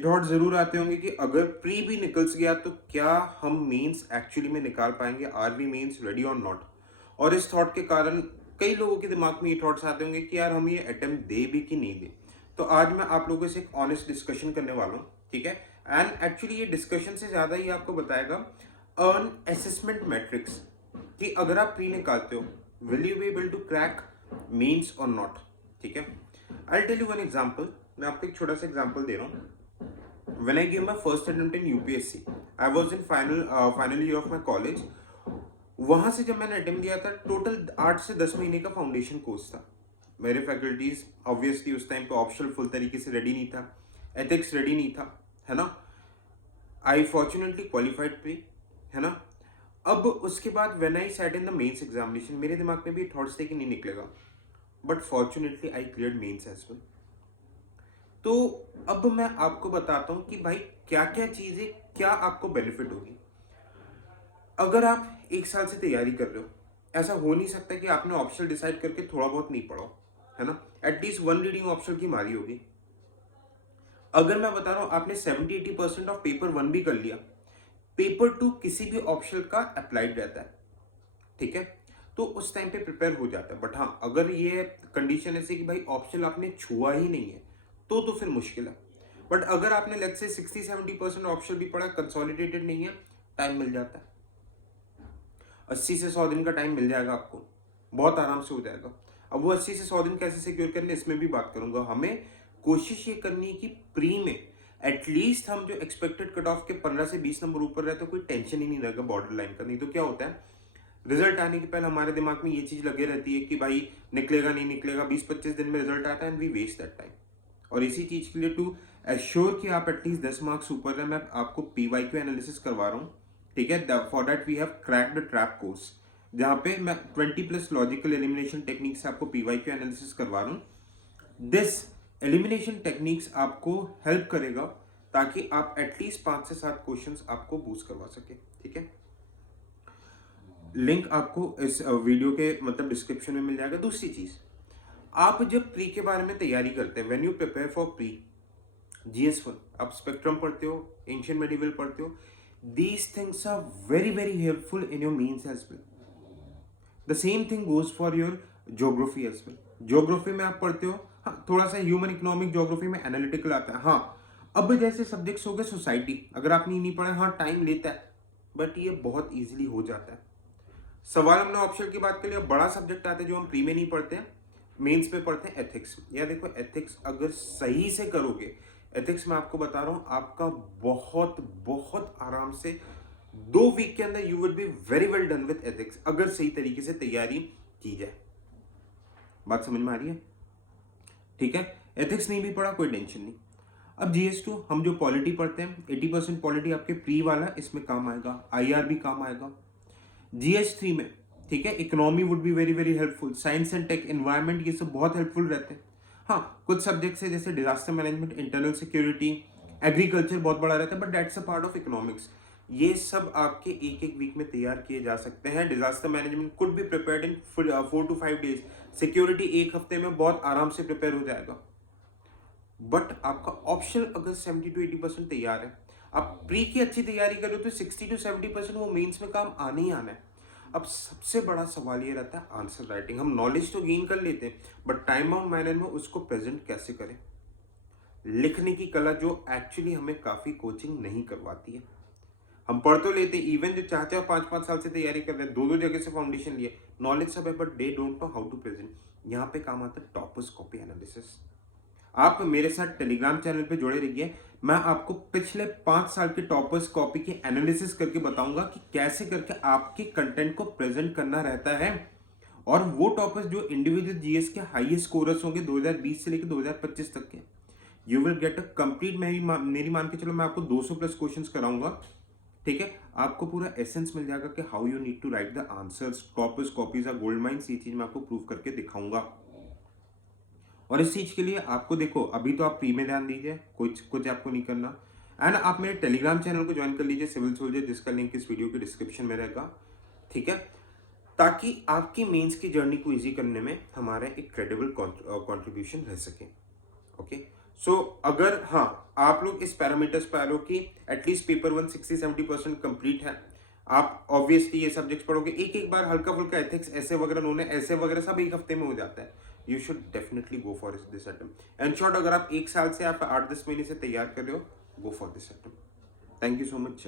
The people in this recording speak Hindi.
ये थॉट जरूर आते होंगे कि अगर प्री भी निकल गया तो क्या हम मेंस एक्चुअली में निकाल पाएंगे, आर वी मेंस रेडी और नॉट। और इस थॉट के कारण कई लोगों के दिमाग में ये थॉट्स आते होंगे कि यार हम ये अटेम्प्ट दे भी कि नहीं दे। तो आज मैं आप लोगों से एक ऑनेस्ट डिस्कशन करने वाला हूँ, ठीक है। एंड एक्चुअली ये डिस्कशन से ज्यादा ही आपको बताएगा अर्न असेसमेंट मैट्रिक्स, कि अगर आप प्री निकालते हो will you be able to crack mains or not, ठीक है। I tell you one example. मैं आपको एक छोटा सा एग्जांपल दे रहा हूँ। when I gave my first attempt in UPSC, I was in final year of my college। वहां से जब मैंने अटेम्प्ट दिया था, टोटल 8 से 10 महीने का फाउंडेशन कोर्स था। मेरे फैकल्टीज ऑब्वियसली उस टाइम पे ऑप्शनल फुल तरीके से रेडी नहीं था, एथिक्स रेडी नहीं था, है ना। आई फॉर्चुनेटली क्वालिफाइड प्री, है ना। अब उसके बाद when I sat in the mains examination, मेरे दिमाग में भी थॉट्स थे कि नहीं निकलेगा, but fortunately I cleared mains as well. तो अब मैं आपको बताता हूं कि भाई क्या क्या चीजें, क्या आपको बेनिफिट होगी अगर आप एक साल से तैयारी कर रहे हो। ऐसा हो नहीं सकता कि आपने ऑप्शनल डिसाइड करके थोड़ा बहुत नहीं पढ़ा हो, है ना। एटलीस्ट वन रीडिंग ऑप्शनल की मारी होगी। अगर मैं बता रहा हूं आपने 70-80% ऑफ पेपर वन भी कर लिया, पेपर टू किसी भी ऑप्शनल का अप्लाइड रहता है, ठीक है। तो उस टाइम पे प्रिपेयर हो जाता है। बट हाँ, अगर ये कंडीशन ऐसी कि भाई ऑप्शनल आपने छुआ ही नहीं है तो फिर मुश्किल है। बट अगर आपने लेट्स से 60-70% ऑप्शनल भी पढ़ा, कंसोलिडेटेड नहीं है, टाइम मिल जाता है। 80 से 100 दिन का टाइम मिल जाएगा आपको, बहुत आराम से हो जाएगा। अब वो 80 से 100 दिन कैसे सिक्योर करने, इसमें भी बात करूंगा। हमें कोशिश ये करनी है कि प्री में एटलीस्ट हम जो एक्सपेक्टेड कट ऑफ के 15 से 20 नंबर ऊपर रहते, कोई टेंशन ही नहीं रहेगा बॉर्डर लाइन का। नहीं तो क्या होता है, रिजल्ट आने के पहले हमारे दिमाग में ये चीज लगे रहती है कि भाई निकलेगा नहीं निकलेगा, 20-25 दिन में रिजल्ट आता है and we waste that time. और इसी चीज के लिए टू एश्योर कि आप एटलीस्ट 10 मार्क्स ऊपर रहे, मैं आपको पीवाईक्यू एनालिसिस करवा रहा हूँ, ठीक है। For that we have crack the trap course, जहां पे मैं 20+ लॉजिकल एलिमिनेशन टेक्निक से आपको पीवाईक्यू एनालिसिस करवा रहा हूँ। दिस एलिमिनेशन टेक्निक्स आपको हेल्प करेगा ताकि आप एटलीस्ट 5 से 7 क्वेश्चंस आपको बूस्ट करवा सके, ठीक है। लिंक आपको इस वीडियो के मतलब डिस्क्रिप्शन में मिल जाएगा। दूसरी चीज, आप जब प्री के बारे में तैयारी करते हैं, when you prepare for pre GS1, आप स्पेक्ट्रम पढ़ते हो, एंशिएंट मेडिवल पढ़ते हो, these things are very very helpful in your mains as well. The same thing goes for your geography as well. Geography में आप पढ़ते हो, हाँ थोड़ा सा ह्यूमन इकोनॉमिक ज्योग्राफी में एनालिटिकल आता है। हाँ, अब जैसे सब्जेक्ट्स हो गए सोसाइटी, अगर आपने नहीं पढ़ा, हाँ टाइम लेता है, बट ये बहुत इजीली हो जाता है। सवाल हमने ऑप्शन की बात कर लिया। बड़ा सब्जेक्ट आता है जो हम प्री में नहीं पढ़ते हैं, मेंस में पढ़ते हैं, एथिक्स। या देखो, एथिक्स अगर सही से करोगे, एथिक्स में आपको बता रहा हूं आपका बहुत बहुत आराम से 2 वीक के अंदर you will be very well done with ethics, अगर सही तरीके से तैयारी की जाए। बात समझ में आ रही है, ठीक है। एथिक्स नहीं भी पढ़ा, कोई टेंशन नहीं। अब GS2 हम जो पॉलिटी पढ़ते हैं, 80% पॉलिटी आपके प्री वाला इसमें काम आएगा, IR भी काम आएगा। GS3 में, ठीक है, economy would be very very helpful, science and tech, environment, ये सब बहुत हेल्पफुल रहते हैं। हाँ, कुछ सब्जेक्ट्स है जैसे disaster management, internal security, agriculture बहुत बड़ा रहता है, but that's a part of economics. ये सब आपके एक एक वीक में तैयार किए जा सकते हैं। Disaster management could be prepared in 4 to 5 days. Security एक हफ्ते में बहुत आराम से प्रिपेयर हो जाएगा। बट आपका ऑप्शनल अगर 70-80% तैयार है, आप प्री की अच्छी तैयारी करो तो 60-70% वो मेंस में काम आने ही आना है। अब सबसे बड़ा सवाल ये रहता है आंसर राइटिंग। हम नॉलेज तो गेन कर लेते हैं, बट टाइम बाउंड मैनर में उसको प्रेजेंट कैसे करें, लिखने की कला जो एक्चुअली हमें काफी कोचिंग नहीं करवाती है। हम पढ़ तो लेते, इवन जो 4-4 5-5 साल से तैयारी कर रहे हैं, 2-2 जगह से फाउंडेशन लिए, नॉलेज सब है, but they don't know how to present. यहाँ पे काम आता है टॉपर्स कॉपी एनालिसिस। आप मेरे साथ टेलीग्राम चैनल पे जुड़े रहिए। मैं आपको पिछले 5 साल के टॉपर्स कॉपी की एनालिसिस करके बताऊंगा कि कैसे करके आपके कंटेंट को प्रेजेंट करना रहता है। और वो टॉपर्स जो इंडिविजुअल जीएस के हाईएस्ट स्कोरर्स होंगे 2020 से लेकर 2025 तक के, you will get a complete, मेरी मान के चलो मैं आपको 200+ क्वेश्चंस कराऊंगा, ठीक है। आपको पूरा एसेंस मिल जाएगा कि how you need to write the answers. Toppers copies are gold mines, ये चीज मैं आपको प्रूव करके दिखाऊंगा। और इस चीज के लिए आपको देखो, अभी तो आप प्री में ध्यान दीजिए, कुछ कुछ आपको नहीं करना। एंड आप मेरे टेलीग्राम चैनल को ज्वाइन कर लीजिए, सिविल सोल्जर, जिसका लिंक इस वीडियो के डिस्क्रिप्शन में रहेगा, ठीक है। ताकि आपकी मेंस की जर्नी को इजी करने में हमारा एक क्रेडिबल कंट्रीब्यूशन रह सके, ओके। सो अगर हाँ आप लोग इस पैरामीटर्स पे आ लो कि एटलीस्ट पेपर 1 60-70% कंप्लीट है, आप ऑब्वियसली ये सब्जेक्ट्स पढ़ोगे, एक एक बार हल्का फुल्का एथिक्स ऐसे वगैरह उन्होंने ऐसे वगैरह सब एक हफ्ते में हो जाता है, you should definitely go for this attempt. And short अगर आप 1 साल से आप 8-10 महीने से तैयार कर रहे हो, go for this attempt. Thank you so much.